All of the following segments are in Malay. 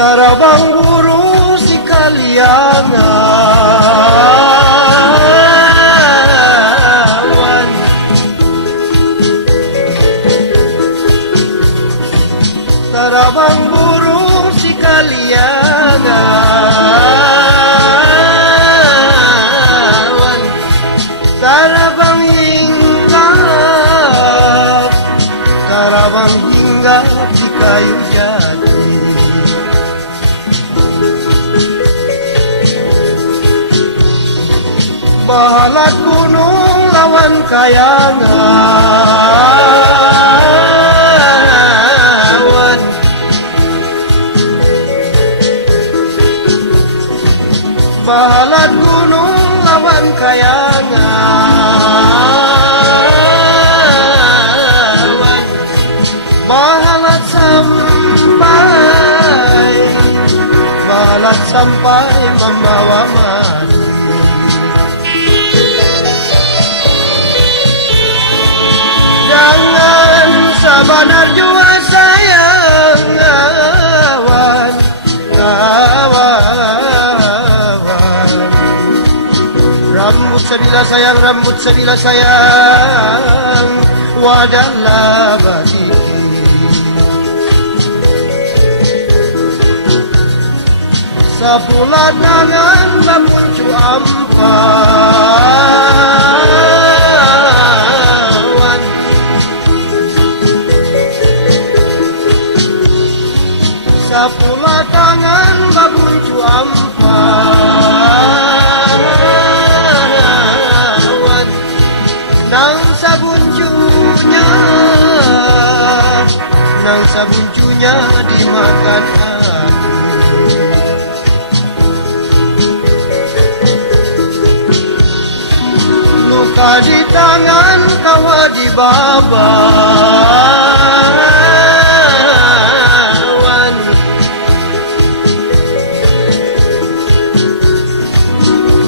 Tarabang buru si Kaliangan, Tarabang buru si Kaliangan, Tarabang hinggap di kayu jati. Bahalat gunung lawan kayangan, bahalat gunung lawan kayangan, bahalat sampai membawa mati. Jangan sabanar jua sayang awan, rambut sedila sayang, wadahlah batiki. Sapulat nangan bapuncu ampawan, sapulat tangan bapuncu ampawan, nang sabuncunya dimakan aku. Luka di tangan kawa di babawan,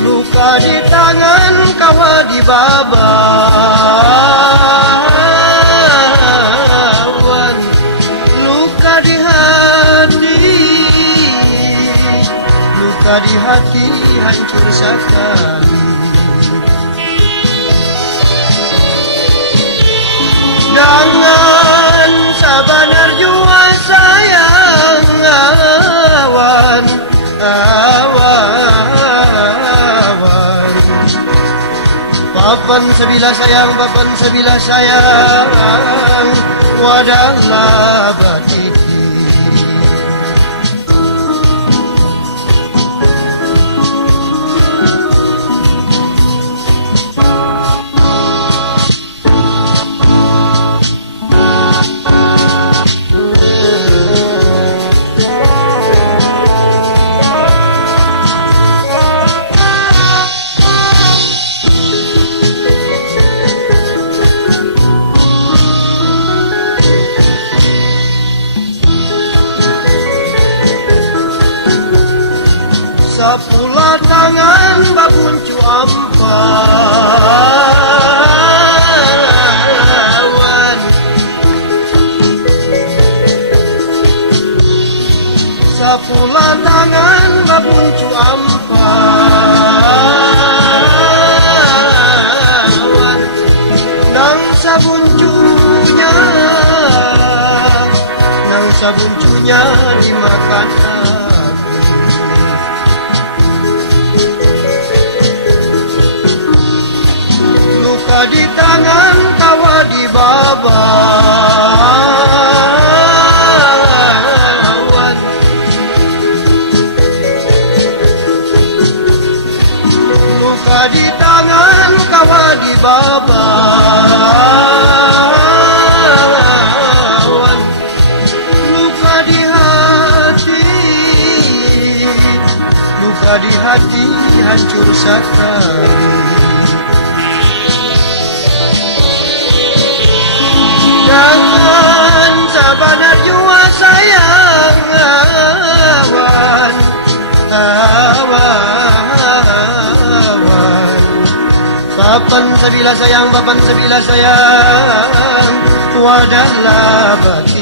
luka di tangan kawa di babawan, luka di hati hancur sekali. Jangan sabanar jua sayang awan, papan sebilah sayang, wadahlah batiki. Sapulah tangan bapuncu ampawan, sapulah tangan bapuncu ampawan, nang sabuncunya dimakan aku. Luka di tangan kawa di babawan, luka di tangan kawa di babawan, luka di hati hancur sekali. Jangan sabanar jua sayang awan, papan sebilah sayang, wadahlah batiki.